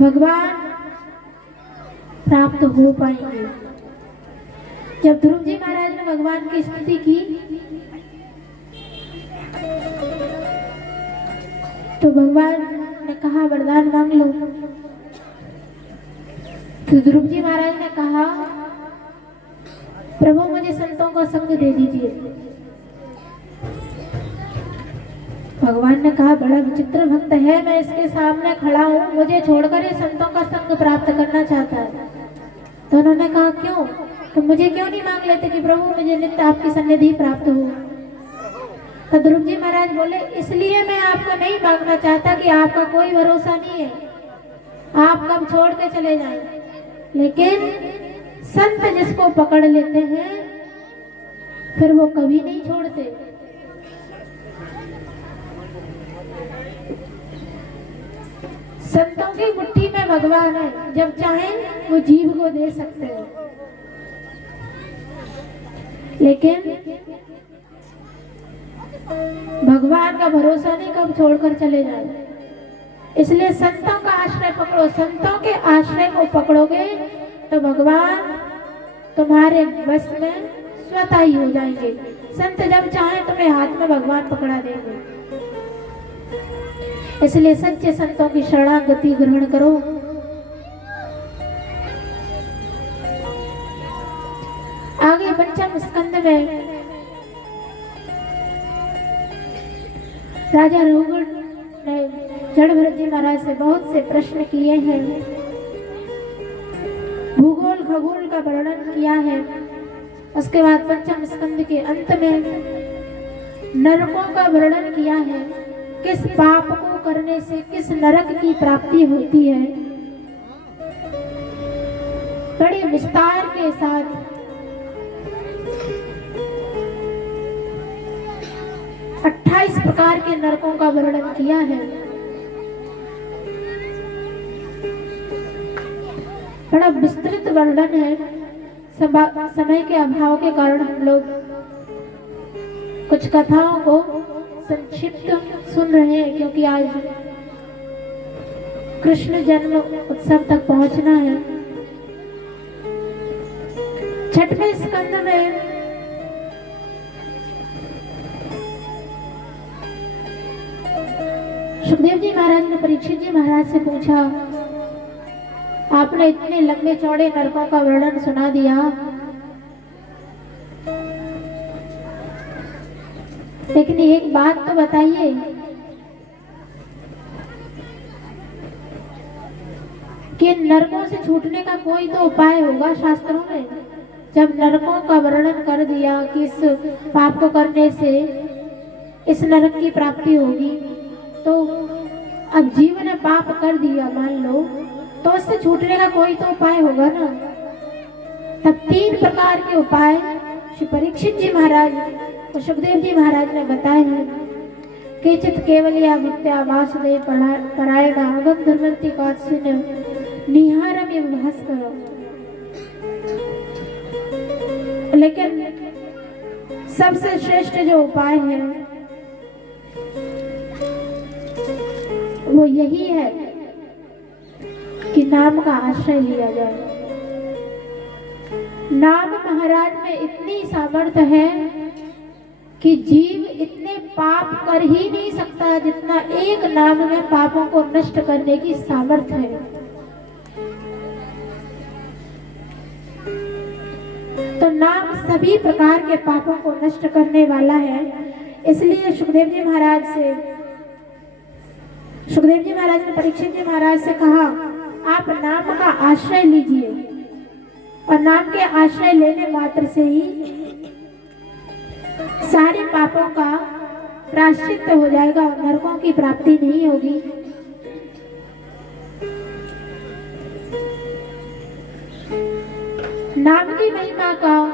भगवान प्राप्त हो पाएंगे। जब ध्रुव जी महाराज ने भगवान की स्तुति की तो भगवान ने कहा वरदान मांग लो। तो ध्रुव जी महाराज ने कहा प्रभु मुझे संतों का संग दे दीजिए। भगवान ने कहा बड़ा विचित्र भक्त है, मैं इसके सामने खड़ा हूँ, मुझे छोड़कर ये संतों का संग प्राप्त करना चाहता है। तो उन्होंने कहा क्यों, तो मुझे क्यों नहीं मांग लेते कि प्रभु मुझे नित्य आपकी सन्निधि प्राप्त हो। तो ध्रुव जी महाराज बोले इसलिए मैं आपको नहीं मांगना चाहता कि आपका कोई भरोसा नहीं है, आप कब छोड़ के चले जाएं, लेकिन संत जिसको पकड़ लेते हैं फिर वो कभी नहीं छोड़ते। संतों की मुट्ठी में भगवान है, जब चाहें वो जीव को दे सकते हैं, लेकिन भगवान का भरोसा नहीं कब छोड़कर चले जाए। इसलिए संतों का आश्रय पकड़ो, संतों के आश्रय को पकड़ोगे तो भगवान तुम्हारे बस में स्वतः ही हो जाएंगे। संत जब चाहे तुम्हें हाथ में भगवान पकड़ा देंगे। इसलिए सच्चे संतों की शरणागति ग्रहण करो। आगे पंचम स्कंद में राजा रघुगण ने जड़भरत जी महाराज से बहुत से प्रश्न किए हैं, भूगोल खगोल का वर्णन किया है। उसके बाद पंचम स्कंद के अंत में नरकों का वर्णन किया है, किस पाप को करने से किस नरक की प्राप्ति होती है। बड़े विस्तार के साथ 28 प्रकार के नरकों का वर्णन किया है। बड़ा विस्तृत वर्णन है। समय के अभाव के कारण हम लोग कुछ कथाओं को संक्षिप्त सुन रहे हैं, क्योंकि आज कृष्ण जन्म उत्सव तक पहुंचना है। छठवें स्कंद में सुखदेव जी महाराज ने परीक्षित जी महाराज से पूछा, आपने इतने लंबे चौड़े नरकों का वर्णन सुना दिया, लेकिन एक बात तो बताइए कि नरकों से छूटने का कोई तो उपाय होगा शास्त्रों में। जब नरकों का वर्णन कर दिया कि इस पाप को करने से इस नरक की प्राप्ति होगी, तो अब जीव ने पाप कर दिया मान लो, तो उससे छूटने का कोई तो उपाय होगा ना। तब 3 प्रकार के उपाय श्री परीक्षित जी महाराज और सुखदेव जी महाराज ने बताए हैं। केचित केवलिया विद्या वासुदेव परायण अगम धर्मति कात्स्य निहारम एवं भास्कर। लेकिन सबसे श्रेष्ठ जो उपाय है वो यही है कि नाम का आश्रय लिया जाए। नाम महाराज में इतनी सामर्थ्य है कि जीव इतने पाप कर ही नहीं सकता जितना एक नाम में पापों को नष्ट करने की सामर्थ्य है। तो नाम सभी प्रकार के पापों को नष्ट करने वाला है। इसलिए सुखदेव जी महाराज ने परीक्षित जी महाराज से कहा, आप नाम का आश्रय लीजिए और नाम के आश्रय लेने मात्र से ही सारे पापों का प्रायश्चित्त हो जाएगा और नरकों की प्राप्ति नहीं होगी। नाम की महिमा का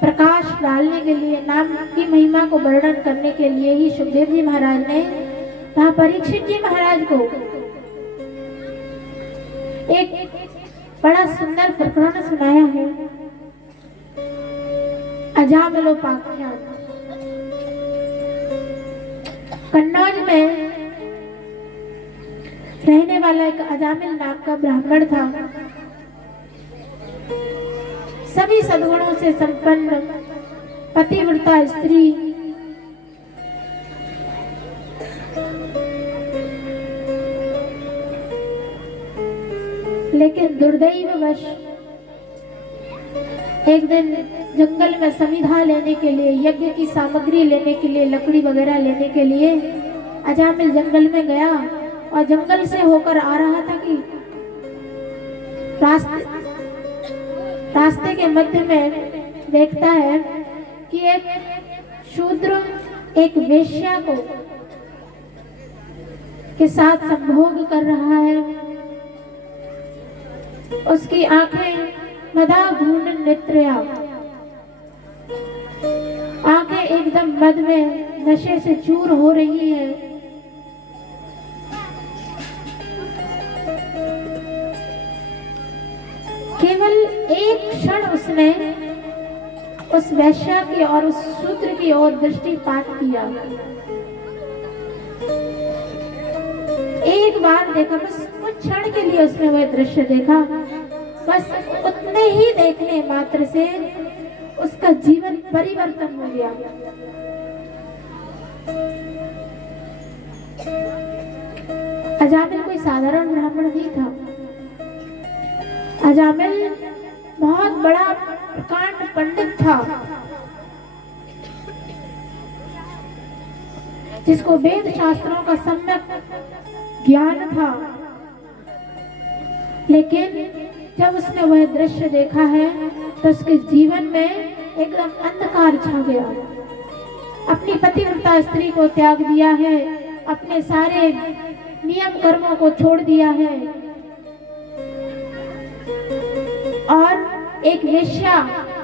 प्रकाश डालने के लिए, नाम की महिमा को वर्णन करने के लिए ही सुखदेव जी महाराज ने वहां परीक्षित जी महाराज को एक बड़ा सुंदर प्रकरण सुनाया है। अजामिलोपाख्यान। कन्नौज में रहने वाला एक अजामिल नाम का ब्राह्मण था। सभी सद्गुणों से संपन्न पतिव्रता स्त्री, लेकिन दुर्दैववश एक दिन जंगल में समिधा लेने के लिए, यज्ञ की सामग्री लेने के लिए, लकड़ी वगैरह लेने के लिए अजामिल जंगल में गया और जंगल से होकर आ रहा था कि रास्ते के मध्य में देखता है कि एक शूद्र एक वेश्या को के साथ संभोग कर रहा है। उसकी आंखें मदा घूर्ण नेत्रया, आंखें एकदम मद में नशे से चूर हो रही है। केवल एक क्षण उसने उस वैश्या की और उस शूद्र की ओर दृष्टिपात किया। एक बार देखा, बस कुछ क्षण के लिए उसने वह दृश्य देखा। बस उतने ही देखने मात्र से उसका जीवन परिवर्तन हो गया। अजामिल कोई साधारण ब्राह्मण नहीं था। अजामिल बहुत बड़ा प्रकांड पंडित था, जिसको वेद शास्त्रों का सम्यक ज्ञान था। लेकिन जब उसने वह दृश्य देखा है तो उसके जीवन में एकदम अंधकार छा गया। अपनी पतिव्रता स्त्री को त्याग दिया है, अपने सारे नियम कर्मों को छोड़ दिया है और एक वेश्या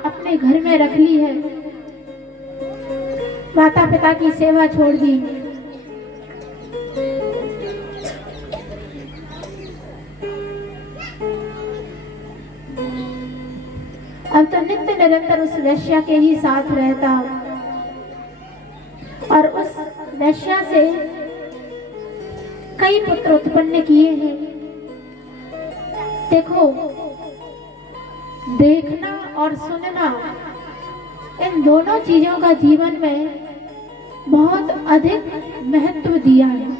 अपने घर में रख ली है। माता पिता की सेवा छोड़ दी। अब तो नित्य निरंतर उस वेश्या के ही साथ रहता और उस वेश्या से कई पुत्र उत्पन्न किए हैं। देखो, देखना और सुनना, इन दोनों चीजों का जीवन में बहुत अधिक महत्व दिया है।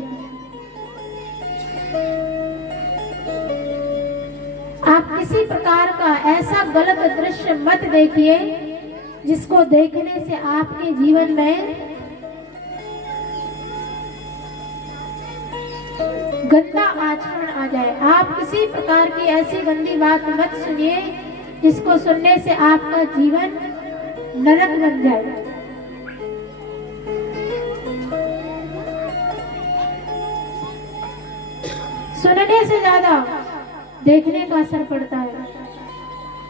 आप किसी प्रकार का ऐसा गलत दृश्य मत देखिए जिसको देखने से आपके जीवन में गंदा आचरण आ जाए। आप किसी प्रकार की ऐसी गंदी बात मत सुनिए जिसको सुनने से आपका जीवन नरक बन जाए। सुनने से ज्यादा देखने का असर पड़ता है।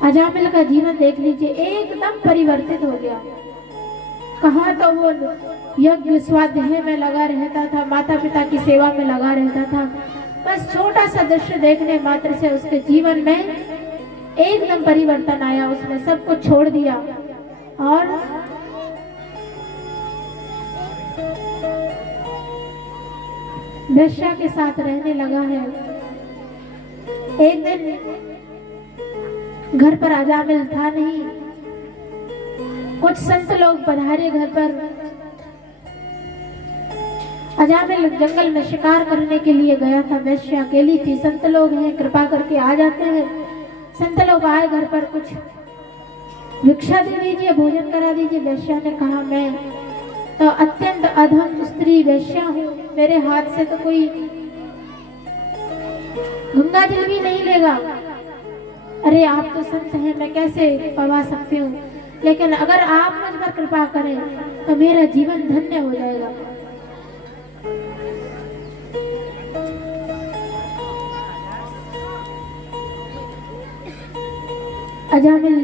अजामिल का जीवन देख लीजिए, एकदम परिवर्तित हो गया। कहाँ तो वो यज्ञ स्वाध्याय में लगा रहता था, माता पिता की सेवा में लगा रहता था। बस छोटा सा दृश्य देखने मात्र से उसके जीवन में एकदम परिवर्तन आया। उसने सब कुछ छोड़ दिया और वेश्या के साथ रहने लगा है। एक दिन घर पर अजामिल था नहीं, कुछ संत लोग पधारे घर पर। अजामिल जंगल में शिकार करने के लिए गया था, वेश्या अकेली थी। संत लोग हैं, कृपा करके आ जाते हैं। संत लोग आए घर पर, कुछ भिक्षा दे दीजिए, भोजन करा दीजिए। वेश्या ने कहा, मैं तो अत्यंत अधम स्त्री वेश्या हूँ, मेरे हाथ से तो कोई गंगा जल भी नहीं लेगा। अरे आप तो संत हैं, मैं कैसे पवा सकती हूँ, लेकिन अगर आप मुझ पर कृपा करें तो मेरा जीवन धन्य हो जाएगा। अजामिल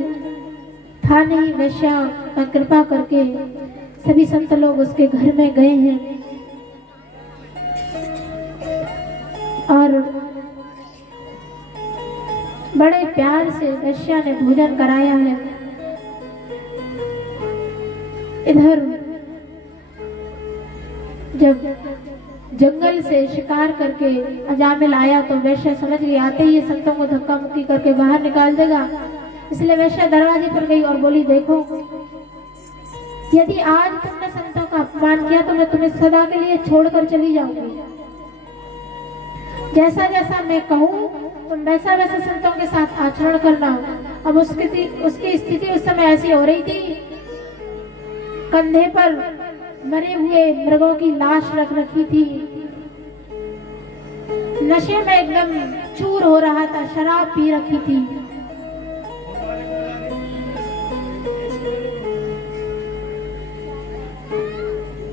था नहीं, वेश्या पर कृपा करके सभी संत लोग उसके घर में गए हैं और बड़े प्यार से वेश्या ने भोजन कराया है। इधर जब जंगल से शिकार करके अजामिल आया तो वैश्य समझ गई आते ही संतों को धक्का मुक्की करके बाहर निकाल देगा, इसलिए वैश्य दरवाजे पर गई और बोली, देखो यदि आज तुमने संतों का अपमान किया तो मैं तुम्हें सदा के लिए छोड़कर चली जाऊंगी। जैसा जैसा मैं कहूँ तुम वैसा वैसा संतों के साथ आचरण करना। अब उसकी स्थिति उस समय ऐसी हो रही थी, कंधे पर मरे हुए मृगों की लाश रख रखी थी, नशे में एकदम चूर हो रहा था, शराब पी रखी थी।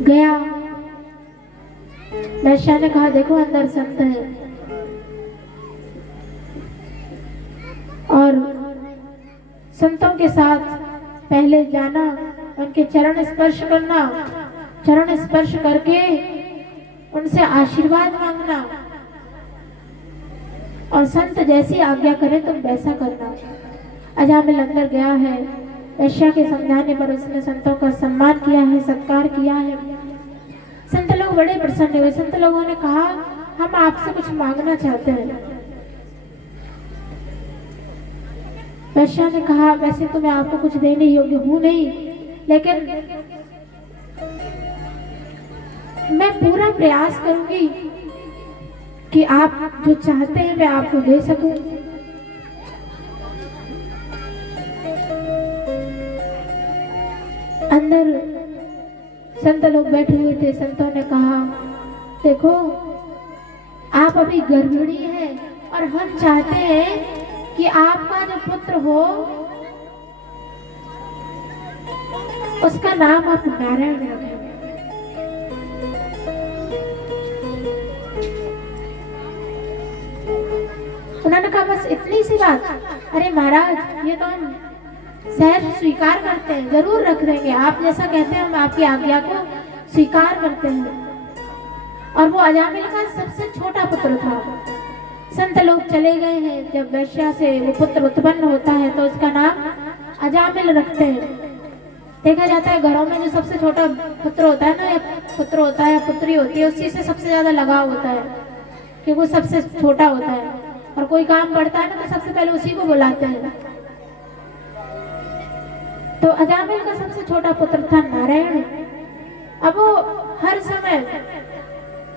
गया, वैश्या ने कहा, देखो अंदर संत है, और संतों के साथ पहले जाना, उनके चरण स्पर्श करना, चरण स्पर्श करके उनसे आशीर्वाद मांगना, और संत जैसी आज्ञा करें तुम वैसा करना। अजामिल अंदर गया है, वैश्या के समझाने पर उसने संतों का सम्मान किया है, सत्कार किया है। संत लोग बड़े प्रसन्न हुए। संत लोगों ने कहा, हम आपसे कुछ मांगना चाहते हैं। वैश्या ने कहा, वैसे तो मैं आपको कुछ देने योग्य हूं नहीं, लेकिन मैं पूरा प्रयास करूंगी कि आप जो चाहते हैं मैं आपको दे सकूं। अंदर संत लोग बैठे हुए थे। संतों ने कहा, देखो आप अभी गर्भिणी हैं और हम चाहते हैं कि आपका जो पुत्र हो उसका नाम आप नारायण रखें। उन्होंने कहा, बस इतनी सी बात? अरे महाराज, ये तो हम सहज स्वीकार करते हैं, जरूर रख देंगे, आप जैसा कहते हैं हम आपकी आज्ञा को स्वीकार करते हैं। और वो अजामिल का सबसे छोटा पुत्र था। संत लोग चले गए हैं। जब वैश्या से वो पुत्र उत्पन्न होता है तो उसका नाम अजामिल रखते हैं। देखा जाता है घरों में जो सबसे छोटा पुत्र होता है ना, या पुत्र होता है या पुत्री होती है, उसी से सबसे ज्यादा लगाव होता है, क्योंकि वो सबसे छोटा होता है। और कोई काम बढ़ता है ना तो सबसे पहले उसी को बुलाते हैं। तो अजामिल का सबसे छोटा पुत्र था नारायण। अब वो हर समय,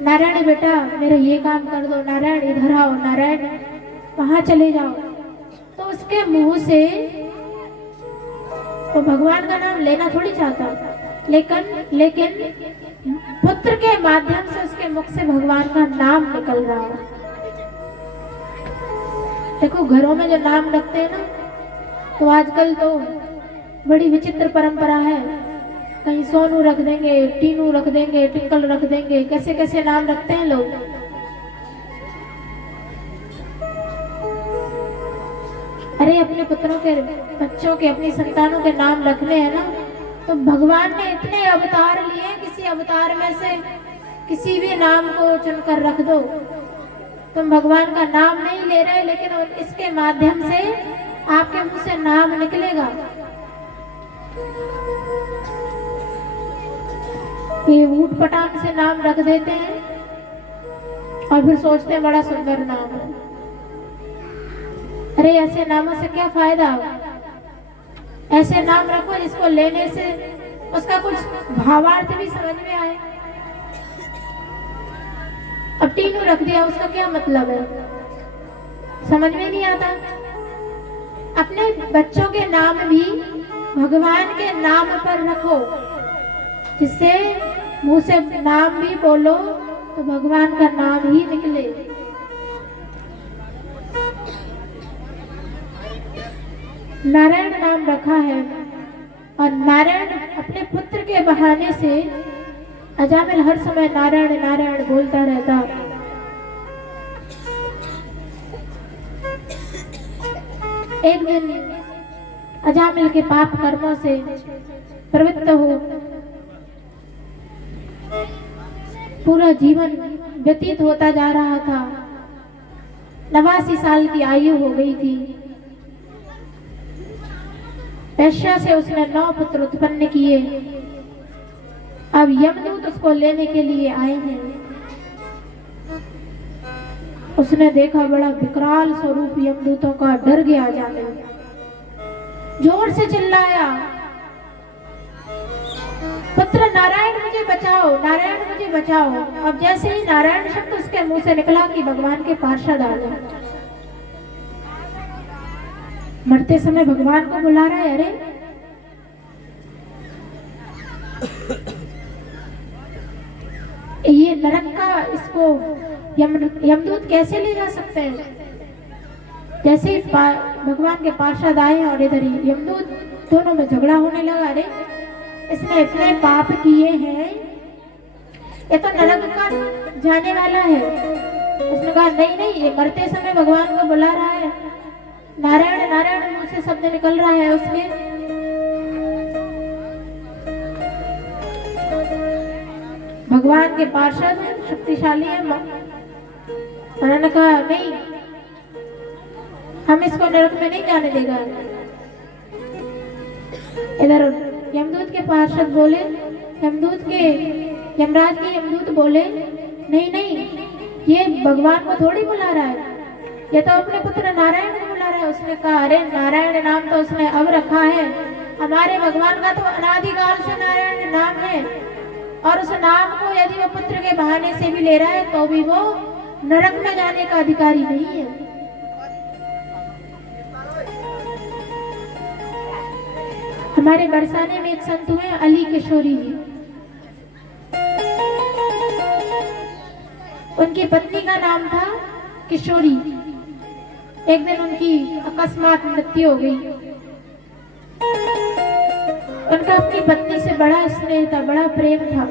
नारायण बेटा मेरा ये काम कर दो, नारायण इधर आओ, नारायण वहां चले जाओ। तो उसके मुंह से वो भगवान का नाम लेना थोड़ी चाहता, लेकिन पुत्र के माध्यम से उसके मुख से भगवान का नाम निकल रहा है। देखो घरों में जो नाम रखते हैं ना, तो आजकल तो बड़ी विचित्र परंपरा है। कहीं सोनू रख देंगे, टीनू रख देंगे, टिंकल रख देंगे, कैसे कैसे नाम रखते हैं लोग। अरे अपने पुत्रों के, बच्चों के, अपनी संतानों के नाम रखने हैं ना, तो भगवान ने इतने अवतार लिए, किसी अवतार में से किसी भी नाम को चुनकर रख दो। तुम भगवान का नाम नहीं ले रहे, लेकिन इसके माध्यम से आपके मुंह से नाम निकलेगा। ये ऊट पटांग से नाम रख देते हैं और फिर सोचते हैं बड़ा सुंदर नाम है। अरे ऐसे नामों से क्या फायदा? ऐसे नाम रखो जिसको लेने से उसका कुछ भावार्थ भी समझ में आए। अब टीनू रख दिया, उसका क्या मतलब है? समझ में नहीं आता। अपने बच्चों के नाम भी भगवान के नाम पर रखो, जिससे मुंह से नाम भी बोलो तो भगवान का नाम ही निकले। नारायण नाम रखा है, और नारायण अपने पुत्र के बहाने से अजामिल हर समय नारायण नारायण बोलता रहता। एक दिन अजामिल के पाप कर्मों से प्रवृत्त हो पूरा जीवन व्यतीत होता जा रहा था। 89 साल की आयु हो गई थी। वैश्या से उसने 9 पुत्र उत्पन्न किए। अब यमदूत उसको लेने के लिए आए हैं। उसने देखा बड़ा विकराल स्वरूप यमदूतों का, डर गया जाने, जोर से चिल्लाया, पुत्र नारायण मुझे बचाओ, नारायण मुझे बचाओ। अब जैसे ही नारायण शब्द उसके मुंह से निकला कि भगवान के पार्षद आ गए। मरते समय भगवान को बुला रहा है, अरे ये नरक का, इसको यमदूत कैसे ले जा सकते हैं? जैसे ही भगवान के पार्षद आए और इधर ही यमदूत, दोनों में झगड़ा होने लगा। अरे इसने इतने पाप किए हैं, ये तो नरक का जाने वाला है। उसने कहा नहीं नहीं, ये मरते समय भगवान को बुला रहा है, नारायण नारायण मुंह से शब्द निकल रहा है उसके। भगवान के पार्षद शक्तिशाली है, उन्होंने कहा नहीं, हम इसको नरक में नहीं जाने देगा। इधर यमदूत के पार्षद बोले, यमराज के यमदूत बोले, नहीं नहीं, ये भगवान को थोड़ी बुला रहा है, ये तो अपने पुत्र नारायण को बुला रहा है। उसने कहा अरे नारायण नाम तो उसने अब रखा है, हमारे भगवान का तो अनादिकाल से नारायण नाम है, और उस नाम को यदि वो पुत्र के बहाने से भी ले रहा है तो भी वो नरक में जाने का अधिकारी नहीं है। हमारे बरसाने में एक संत हुए अली किशोरी जी, उनकी पत्नी का नाम था किशोरी। एक दिन उनकी अकस्मात मृत्यु हो गई। उनका अपनी पत्नी से बड़ा स्नेह था, बड़ा प्रेम था।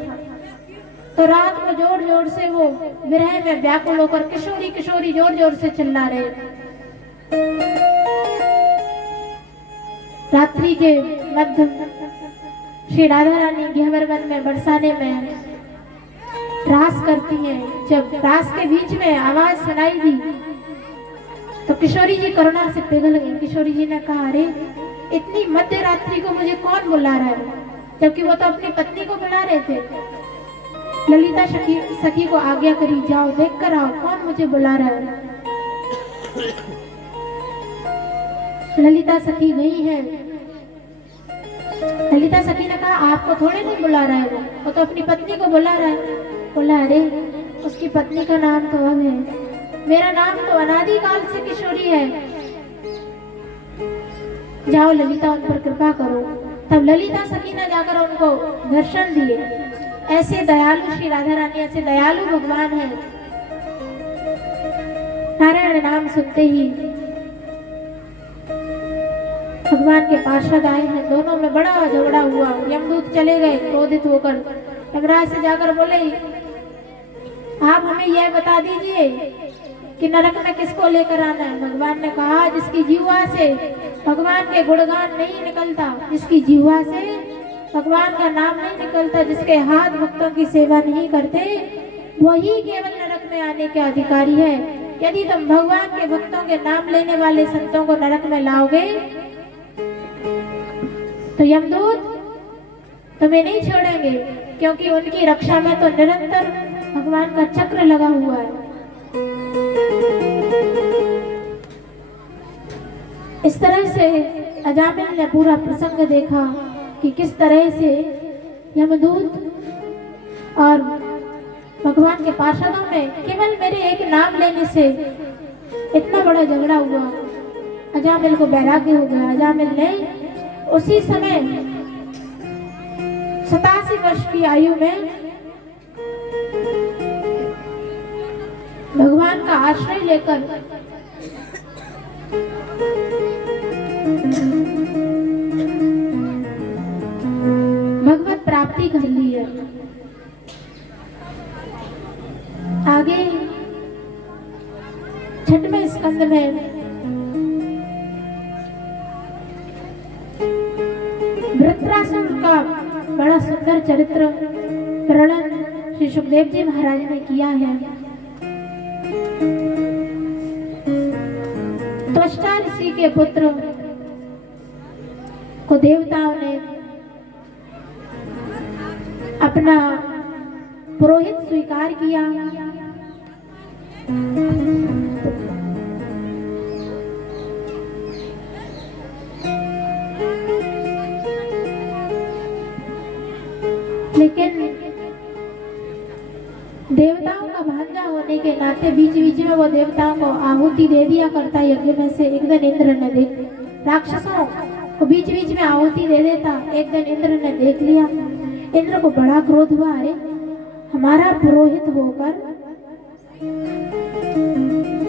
तो रात को जोर जोर से वो विरह में व्याकुल होकर किशोरी किशोरी जोर जोर से चिल्ला रहे। रात्रि के मध्य श्री राधा रानी घेवर वन में बरसाने में रास करती हैं। जब रास के बीच में आवाज सुनाई दी तो किशोरी जी करुणा से पिघल गई। किशोरी जी ने कहा अरे इतनी मध्य रात्रि को मुझे कौन बुला रहा है, जबकि वो तो अपनी पत्नी को बुला रहे थे। ललिता सखी को आज्ञा करी, जाओ देख कर आओ कौन मुझे बुला रहा है। ललिता सखी गई है। ललिता सखी ने कहा आपको थोड़े नहीं बुला रहा है, वो तो अपनी पत्नी को बुला रहा है। बोला अरे उसकी पत्नी का नाम तो अब है, मेरा नाम तो अनादिकाल से किशोरी है। जाओ ललिता उन पर कृपा करो। तब ललिता सखी ने जाकर उनको दर्शन दिए। ऐसे दयालु श्री राधा रानी, ऐसे दयालु भगवान है। नारायण नाम सुनते ही भगवान के पार्षद आए हैं। दोनों में बड़ा झगड़ा हुआ। यमदूत चले गए क्रोधित होकर। यमराज से जाकर बोले आप हमें यह बता दीजिए कि नरक में किसको लेकर आना है। भगवान ने कहा जिसकी जीवा से भगवान के गुणगान नहीं निकलता, जिसकी जीवा से भगवान का नाम नहीं निकलता, जिसके हाथ भक्तों की सेवा नहीं करते, वही केवल नरक में आने के अधिकारी है। यदि तुम भगवान के भक्तों के नाम लेने वाले संतों को नरक में लाओगे तो यमदूत तुम्हें नहीं छोड़ेंगे, क्योंकि उनकी रक्षा में तो निरंतर भगवान का चक्र लगा हुआ है। इस तरह से अजामिल ने पूरा प्रसंग देखा कि किस तरह से यमदूत और भगवान के पार्षदों में केवल मेरे एक नाम लेने से इतना बड़ा झगड़ा हुआ। अजामिल को वैराग्य हो गया। अजामिल ने उसी समय 87 वर्ष की आयु में भगवान का आश्रय लेकर भगवत प्राप्ति कर ली है। आगे छठवें स्कंद में वृत्रासुर का बड़ा सुंदर चरित्र वर्णन श्री सुखदेव जी महाराज ने किया है। त्वष्टा ऋषि के पुत्र को देवताओं ने अपना पुरोहित स्वीकार किया। लेकिन देवताओं का भांजा होने के नाते बीच बीच में वो देवताओं को आहुति दे दिया करता यज्ञ में से। एक दिन इंद्र ने देख राक्षसों को बीच बीच में आहुति दे देता। एक दिन इंद्र ने देख लिया, इंद्र को बड़ा क्रोध हुआ, अरे हमारा पुरोहित होकर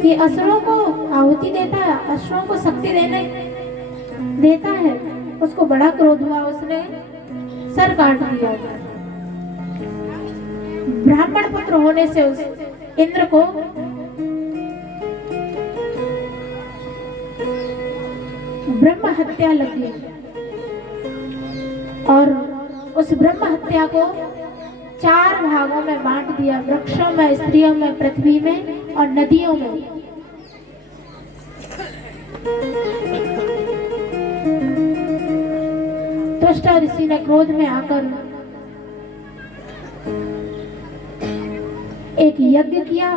ये असुरों को आहुति देता है, असुरों को शक्ति देता है। उसको बड़ा क्रोध हुआ, उसने सर काट दिया। ब्राह्मण पुत्र होने से उस इंद्र को ब्रह्म हत्या लगी और उस ब्रह्म हत्या को 4 भागों में बांट दिया, वृक्षों में, स्त्रियों में, पृथ्वी में और नदियों में। दुष्ट ऋषि ने क्रोध में आकर एक यज्ञ किया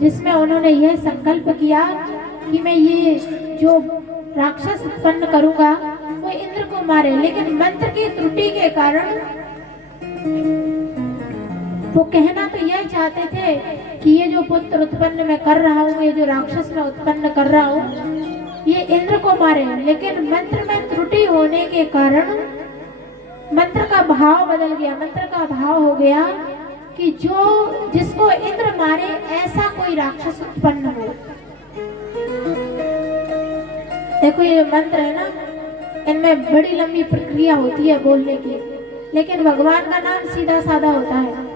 जिसमें उन्होंने यह संकल्प किया कि मैं ये जो राक्षस उत्पन्न करूंगा वो इंद्र को मारे। लेकिन मंत्र की त्रुटि के कारण वो कहना तो यह चाहते थे कि ये जो पुत्र उत्पन्न मैं कर रहा हूँ, ये जो राक्षस मैं उत्पन्न कर रहा हूँ, ये इंद्र को मारे। लेकिन मंत्र में त्रुटि होने के कारण मंत्र का भाव बदल गया। मंत्र का भाव हो गया कि जिसको इंद्र मारे ऐसा कोई राक्षस उत्पन्न हो। देखो ये मंत्र है ना, इनमें बड़ी लंबी प्रक्रिया होती है बोलने की, लेकिन भगवान का नाम सीधा साधा होता है।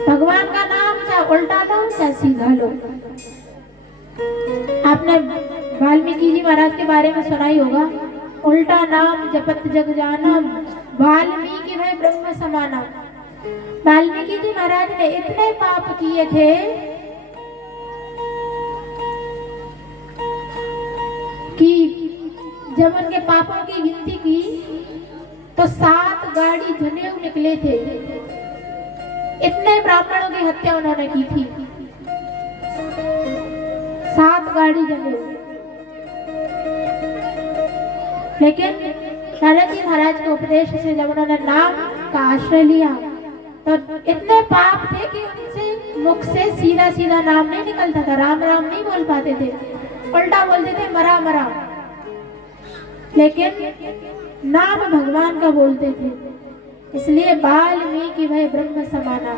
भगवान का नाम चाहे उल्टा लो चाहे सीधा लो। आपने वाल्मीकि जी महाराज के बारे में सुना ही होगा, उल्टा नाम जपत जग जानम, वाल्मीकि भय ब्रह्म समाना। वाल्मीकि जी महाराज ने इतने पाप किए थे कि जब उनके पापों की गिनती की तो 7 गाड़ी जनेऊ निकले थे। इतने ब्राह्मणों की हत्या उन्होंने की थी, 7 गाड़ी जनेऊ। लेकिन नारद जी महाराज के उपदेश से जब उन्होंने नाम का आश्रय लिया तो इतने पाप थे कि उनसे मुख से सीधा सीधा नाम नहीं निकलता था, राम राम नहीं बोल पाते थे, उल्टा बोलते थे मरा मरा। लेकिन नाम भगवान का बोलते थे, इसलिए वाल्मीकि भय ब्रह्म समाना,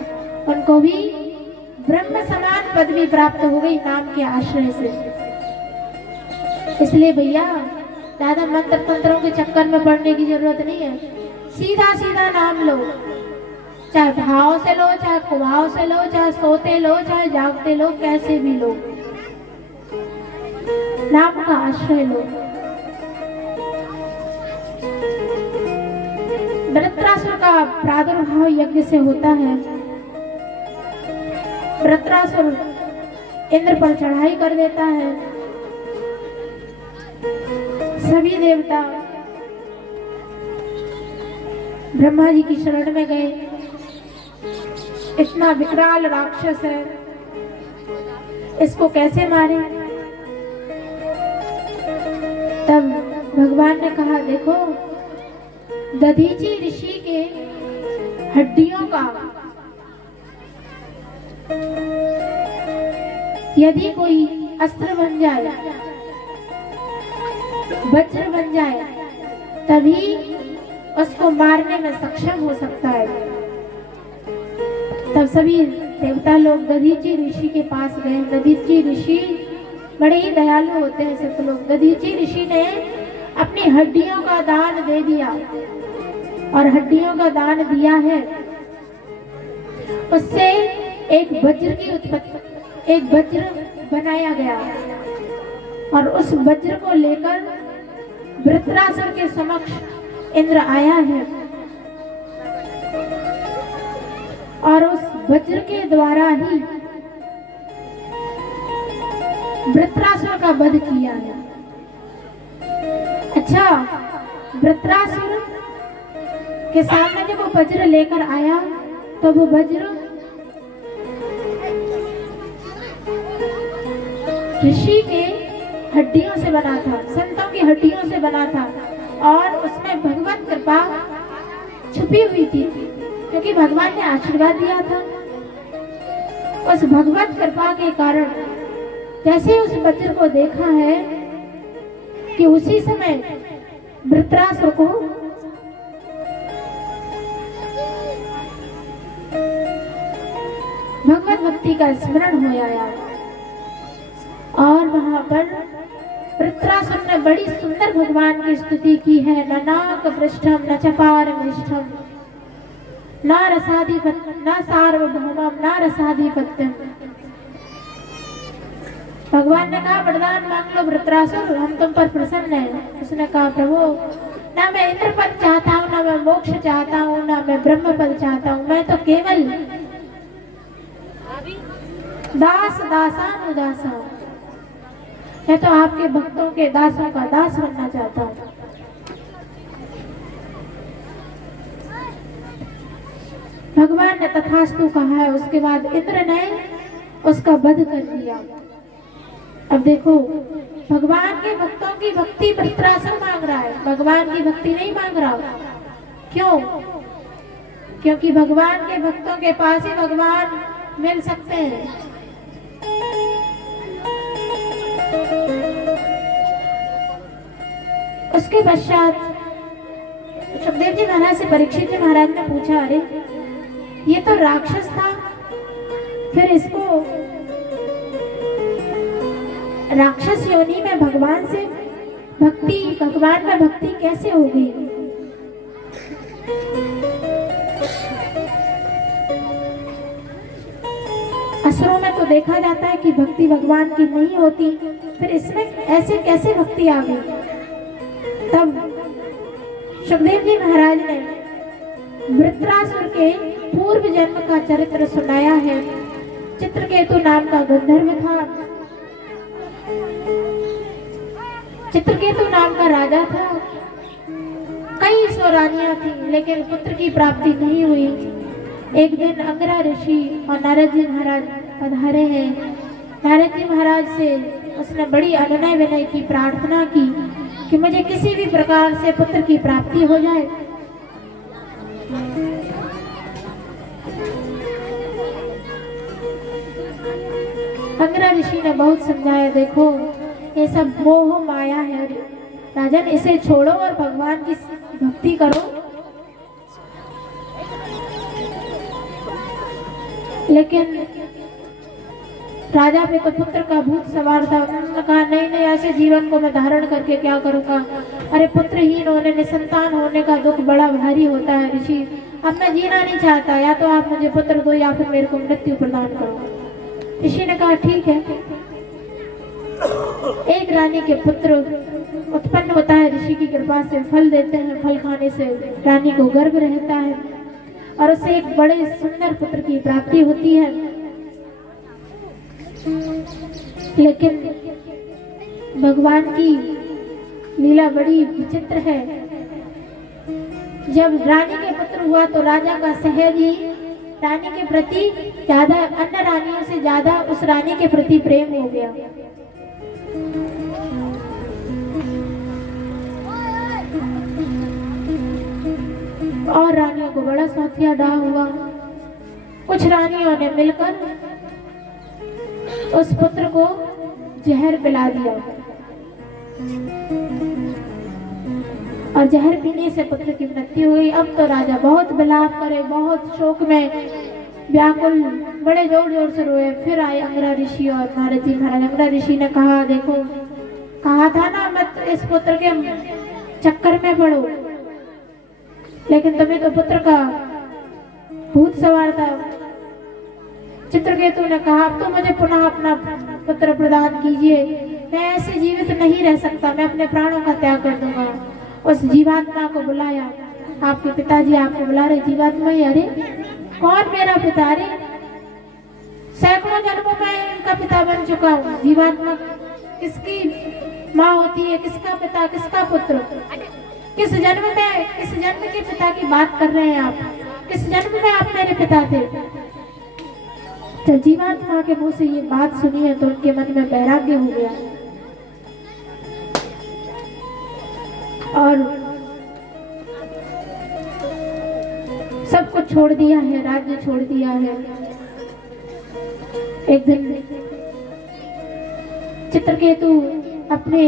उनको भी ब्रह्म समान पदवी प्राप्त हो गई नाम के आश्रय से। इसलिए भैया ज्यादा मंत्र तंत्रों के चक्कर में पड़ने की जरूरत नहीं है, सीधा सीधा नाम लो, चाहे भाव से लो, चाहे कुभाव से लो, चाहे सोते लो, चाहे जागते लो, कैसे भी लो, नाम का आश्रय लो। वृत्रासुर का प्रादुर्भाव यज्ञ से होता है। वृत्रासुर इंद्र पर चढ़ाई कर देता है। सभी देवता ब्रह्मा जी की शरण में गए, इतना विकराल राक्षस है, इसको कैसे मारे। तब भगवान ने कहा, देखो दधीची ऋषि के हड्डियों का यदि कोई अस्त्र बन जाए, वज्र बन जाए, तभी उसको मारने में सक्षम हो सकता है। तब सभी देवता लोग दधीची ऋषि के पास गए। दधीची ऋषि बड़े ही दयालु होते हैं सब लोग। दधीची ऋषि ने अपनी हड्डियों का दान दे दिया और हड्डियों का दान दिया है, उससे एक वज्र की उत्पत्ति, एक वज्र बनाया गया और उस वज्र को लेकर वृत्रासुर के समक्ष इंद्र आया है और उस वज्र के द्वारा ही वृत्रासुर का वध किया है। अच्छा, वृत्रासुर के सामने जब वो वज्र लेकर आया तो वो वज्र ऋषि के हड्डियों से बना था, संतों की हड्डियों से बना था और उसमें भगवत कृपा छुपी हुई थी, क्योंकि भगवान ने आशीर्वाद दिया था। उस भगवत कृपा के कारण जैसे उस वज्र को देखा है कि उसी समय वृत्रासुर को भगवत भक्ति का स्मरण हो आया और वहां पर वृत्रासुर ने बड़ी सुंदर भगवान की स्तुति की है। न नाक पृष्ठम न चपार पृष्ठम न रसाधिपत्यम न सार्वभौमम न रसाधिपत्यम। भगवान ने कहा वरदान मांग लो वृत्रासुर, हम तुम पर प्रसन्न हैं। उसने कहा प्रभु, ना मैं इंद्र पद चाहता हूँ, ना मैं मोक्ष चाहता हूँ, ना मैं ब्रह्म पद चाहता हूँ, मैं तो केवल दास दासान उदास हूँ। मैं तो आपके भक्तों के दासों का दास बनना चाहता हूँ। भगवान ने तथास्तु कहा है। उसके बाद इंद्र ने उसका वध कर दिया। अब देखो, भगवान के भक्तों की भक्ति वृत्रासुर मांग रहा है, भगवान की भक्ति नहीं मांग रहा। क्यों? क्योंकि भगवान के भक्तों के पास ही भगवान मिल सकते हैं। उसके पश्चात सुखदेव जी महाराज से परीक्षित जी महाराज ने पूछा, अरे ये तो राक्षस था, फिर इसको राक्षस योनि में भगवान से भक्ति, भगवान में भक्ति कैसे होगी? असुरों में तो देखा जाता है कि भक्ति भगवान की नहीं होती, फिर इसमें ऐसे कैसे भक्ति आ गई? तब सुखदेव जी महाराज ने वृत्रासुर के पूर्व जन्म का चरित्र सुनाया है। चित्रकेतु नाम का गंधर्व था, चित्रकेतु नाम का राजा था, कई सौ रानियां थी, लेकिन पुत्र की प्राप्ति नहीं हुई। एक दिन अंगरा ऋषि और नारद जी महाराज पधारे हैं। नारद जी महाराज से उसने बड़ी अनुनय विनय की प्रार्थना की कि मुझे किसी भी प्रकार से पुत्र की प्राप्ति हो जाए। अंगरा ऋषि ने बहुत समझाया, देखो ये सब मोह माया है राजन, इसे छोड़ो और भगवान की भक्ति करो। लेकिन राजा पे तो पुत्र का भूत सवार था। उन्होंने कहा नहीं नहीं, ऐसे जीवन को मैं धारण करके क्या करूंगा? अरे पुत्रहीन होने, निसंतान होने का दुख बड़ा भारी होता है ऋषि, अब मैं जीना नहीं चाहता, या तो आप मुझे पुत्र दो या फिर मेरे को मृत्यु प्रदान करो। ऋषि ने कहा ठीक है। एक रानी के पुत्र उत्पन्न होता है, ऋषि की कृपा से फल देते हैं, फल खाने से रानी को गर्भ रहता है और उसे एक बड़े सुंदर पुत्र की प्राप्ति होती है। लेकिन भगवान की लीला बड़ी विचित्र है। जब रानी के पुत्र हुआ तो राजा का सहज ही रानी के प्रति ज्यादा, अन्य रानियों से ज्यादा उस रानी के प्रति प्रेम हो गया। और रानियों को बड़ा साथिया डाह हुआ। कुछ रानियों ने मिलकर उस पुत्र को जहर पिला दिया और जहर पीने से पुत्र की मृत्यु हुई। अब तो राजा बहुत विलाप करे, बहुत शोक में व्याकुल, बड़े जोर जोर से रोए। फिर आए अंगरा ऋषि और नारद जी महाराज। अंगरा ऋषि ने कहा, देखो कहा था ना मत इस पुत्र के चक्कर में पड़ो, लेकिन तुम्हें तो पुत्र का भूत सवार था। चित्रकेतु ने कहा, अब तो मुझे पुनः अपना पुत्र प्रदान कीजिए, मैं ऐसे जीवित नहीं रह सकता, मैं अपने प्राणों का त्याग कर दूंगा। उस जीवात्मा को बुलाया, आपके पिताजी आपको बुला रहे। जीवात्मा ही, अरे कौन मेरा पिता? रे सैकड़ों जन्मों में इनका पिता बन चुका हूँ। जीवात्मा किसकी माँ होती है, किसका पिता, किसका पुत्र? किस जन्म में, किस जन्म के पिता की बात कर रहे हैं आप? किस जन्म में आप मेरे पिता थे? जब जीवात्मा के मुंह से ये बात सुनी है तो उनके मन में वैराग्य हो गया और सब कुछ छोड़ दिया है, राज्य छोड़ दिया है। एक दिन चित्रकेतु अपने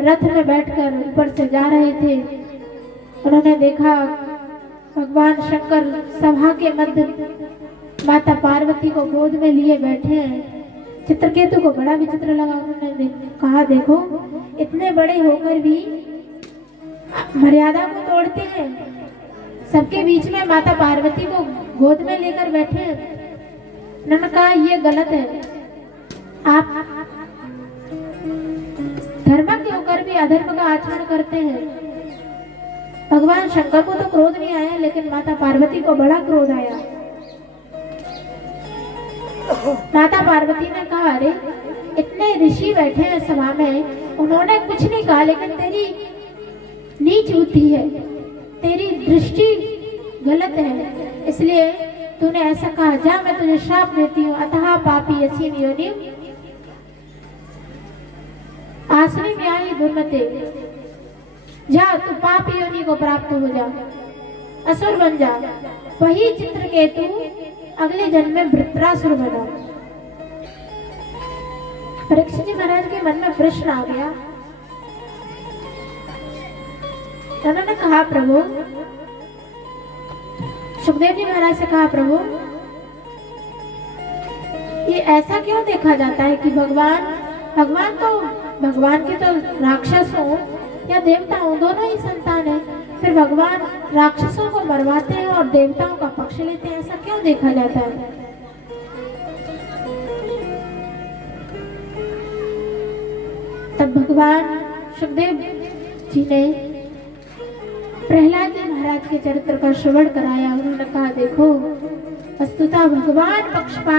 रथ में बैठकर ऊपर से जा रहे थे। उन्होंने देखा भगवान शंकर सभा के मध्य माता पार्वती को गोद में लिए बैठे हैं। चित्रकेतु को बड़ा विचित्र लगा। उन्होंने कहा, देखो इतने बड़े होकर भी मर्यादा को तोड़ते हैं, सबके बीच में माता पार्वती को गोद में लेकर बैठे हैं। उन्होंने कहा, ये गलत है, आप धर्म के होकर भी अधर्म का आचरण करते हैं। भगवान शंकर को तो क्रोध नहीं आया, लेकिन माता पार्वती को बड़ा क्रोध आया। माता पार्वती ने कहा, अरे इतने ऋषि बैठे हैं सभा में, उन्होंने कुछ नहीं कहा, लेकिन तेरी नीच बुद्धि है, तेरी दृष्टि गलत है, इसलिए तूने ऐसा कहा। जा, मैं तुझे श्राप देती हूँ। अतः पापी असीम योनि आश्रय में आई दुर्मते, जा तू पाप योनि को प्राप्त हो जा, असुर बन जा। वही चित्रकेतु अगले जन्म में वृत्रासुर बना। परीक्षित जी महाराज के मन में प्रश्न आ गया। उन्होंने कहा, प्रभु, सुखदेव जी महाराज से कहा, प्रभु ये ऐसा क्यों देखा जाता है कि भगवान के तो राक्षस हो या देवता हो, दोनों ही संतान है, फिर भगवान राक्षसों को मरवाते हैं और देवताओं का पक्ष लेते हैं, ऐसा क्यों देखा जाता है? तब भगवान सुखदेव जी ने प्रहलाद जी महाराज के चरित्र का श्रवण कराया। उन्होंने कहा, देखो वस्तुतः भगवान पक्षपात